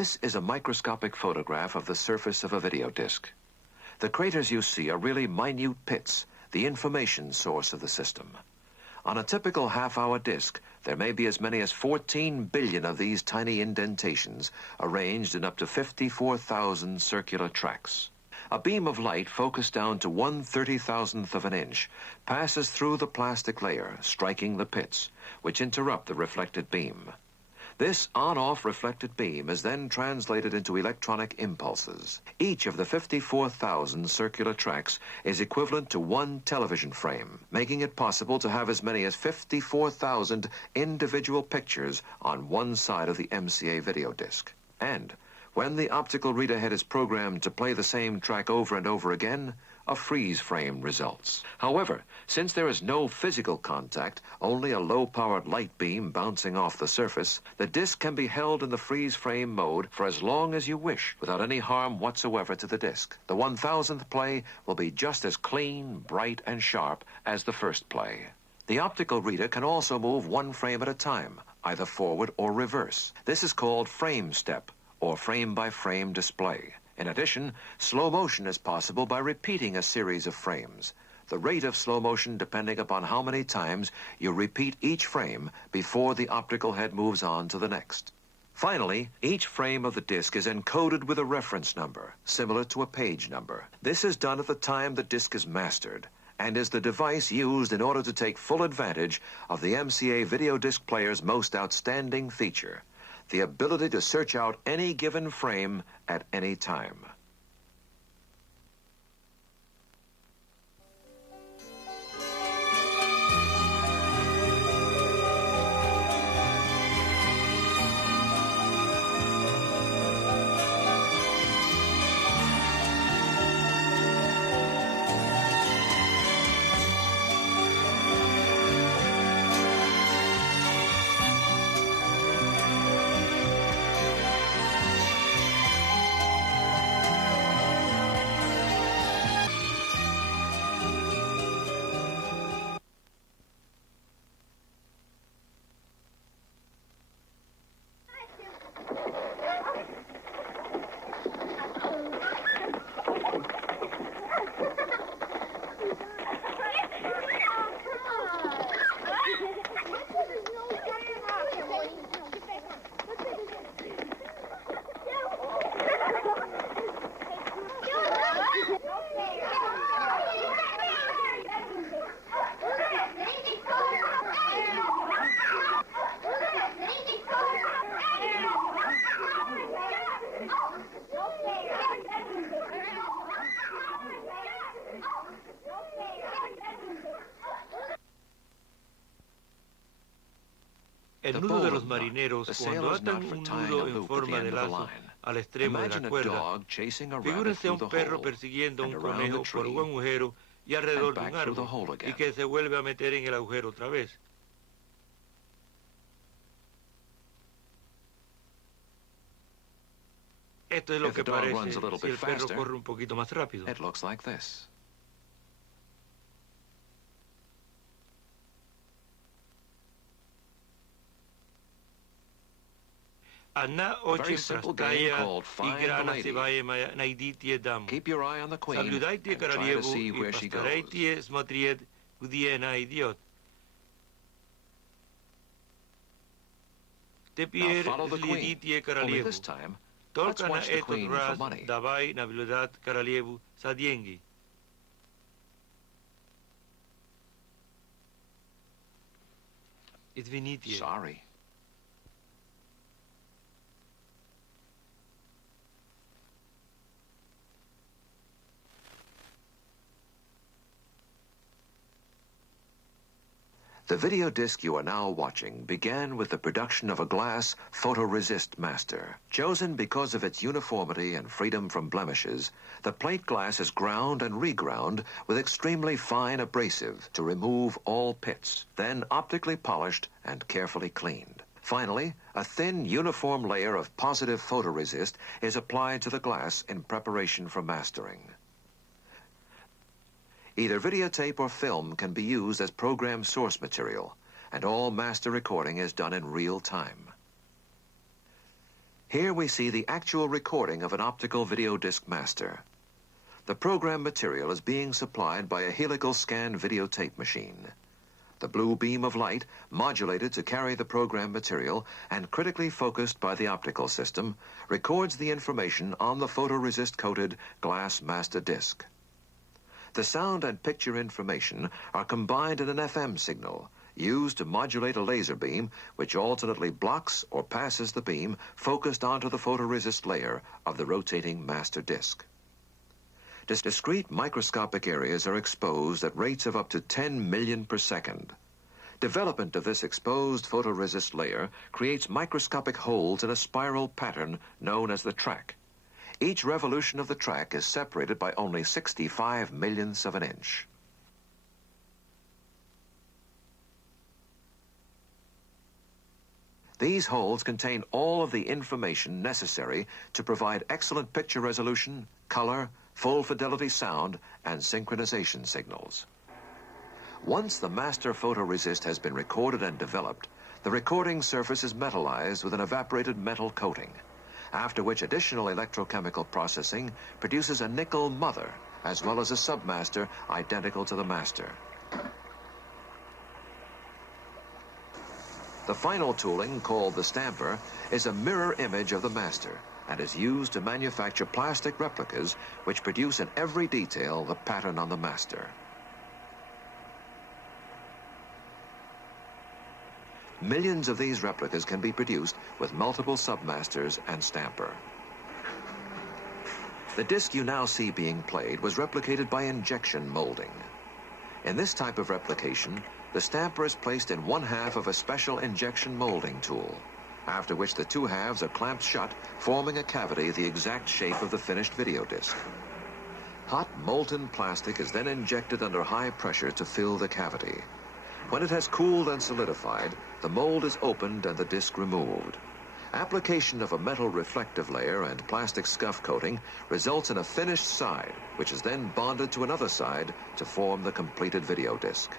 This is a microscopic photograph of the surface of a video disc. The craters you see are really minute pits, the information source of the system. On a typical half-hour disc, there may be as many as 14 billion of these tiny indentations arranged in up to 54,000 circular tracks. A beam of light focused down to 1/30,000th of an inch passes through the plastic layer, striking the pits, which interrupt the reflected beam. This on-off reflected beam is then translated into electronic impulses. Each of the 54,000 circular tracks is equivalent to one television frame, making it possible to have as many as 54,000 individual pictures on one side of the MCA video disc. And when the optical reader head is programmed to play the same track over and over again, a freeze frame results. However, since there is no physical contact, only a low-powered light beam bouncing off the surface, the disc can be held in the freeze frame mode for as long as you wish, without any harm whatsoever to the disc. The 1,000th play will be just as clean, bright, and sharp as the first play. The optical reader can also move one frame at a time, either forward or reverse. This is called frame step, or frame-by-frame display. In addition, slow motion is possible by repeating a series of frames. The rate of slow motion depending upon how many times you repeat each frame before the optical head moves on to the next. Finally, each frame of the disc is encoded with a reference number, similar to a page number. This is done at the time the disc is mastered, and is the device used in order to take full advantage of the MCA video disc player's most outstanding feature: the ability to search out any given frame at any time. El nudo de los marineros, cuando atan un nudo en forma de lazo al extremo de la cuerda, figúrense a un perro persiguiendo a un conejo por un agujero y alrededor de un árbol, y que se vuelve a meter en el agujero otra vez. Esto es lo que parece si el perro corre un poquito más rápido. Anna očem prastaja igra na sevaje najditije damu. Sagledajte kraljevu i postarajte je смотреть, где она идет. Теперь следите королеву. Только на этот раз давай наблюдать королеву за деньги. Извините. Sorry. The video disc you are now watching began with the production of a glass photoresist master. Chosen because of its uniformity and freedom from blemishes, the plate glass is ground and reground with extremely fine abrasive to remove all pits, then optically polished and carefully cleaned. Finally, a thin, uniform layer of positive photoresist is applied to the glass in preparation for mastering. Either videotape or film can be used as program source material, and all master recording is done in real time. Here we see the actual recording of an optical video disc master. The program material is being supplied by a helical scan videotape machine. The blue beam of light, modulated to carry the program material and critically focused by the optical system, records the information on the photoresist-coated glass master disc. The sound and picture information are combined in an FM signal, used to modulate a laser beam which alternately blocks or passes the beam focused onto the photoresist layer of the rotating master disc. Discrete microscopic areas are exposed at rates of up to 10 million per second. Development of this exposed photoresist layer creates microscopic holes in a spiral pattern known as the track. Each revolution of the track is separated by only 65 millionths of an inch. These holes contain all of the information necessary to provide excellent picture resolution, color, full fidelity sound, and synchronization signals. Once the master photoresist has been recorded and developed, the recording surface is metallized with an evaporated metal coating, after which additional electrochemical processing produces a nickel mother, as well as a submaster identical to the master. The final tooling, called the stamper, is a mirror image of the master and is used to manufacture plastic replicas which produce in every detail the pattern on the master. Millions of these replicas can be produced with multiple submasters and stamper. The disc you now see being played was replicated by injection molding. In this type of replication, the stamper is placed in one half of a special injection molding tool, after which the two halves are clamped shut, forming a cavity the exact shape of the finished video disc. Hot molten plastic is then injected under high pressure to fill the cavity. When it has cooled and solidified, the mold is opened and the disc removed. Application of a metal reflective layer and plastic scuff coating results in a finished side, which is then bonded to another side to form the completed video disc.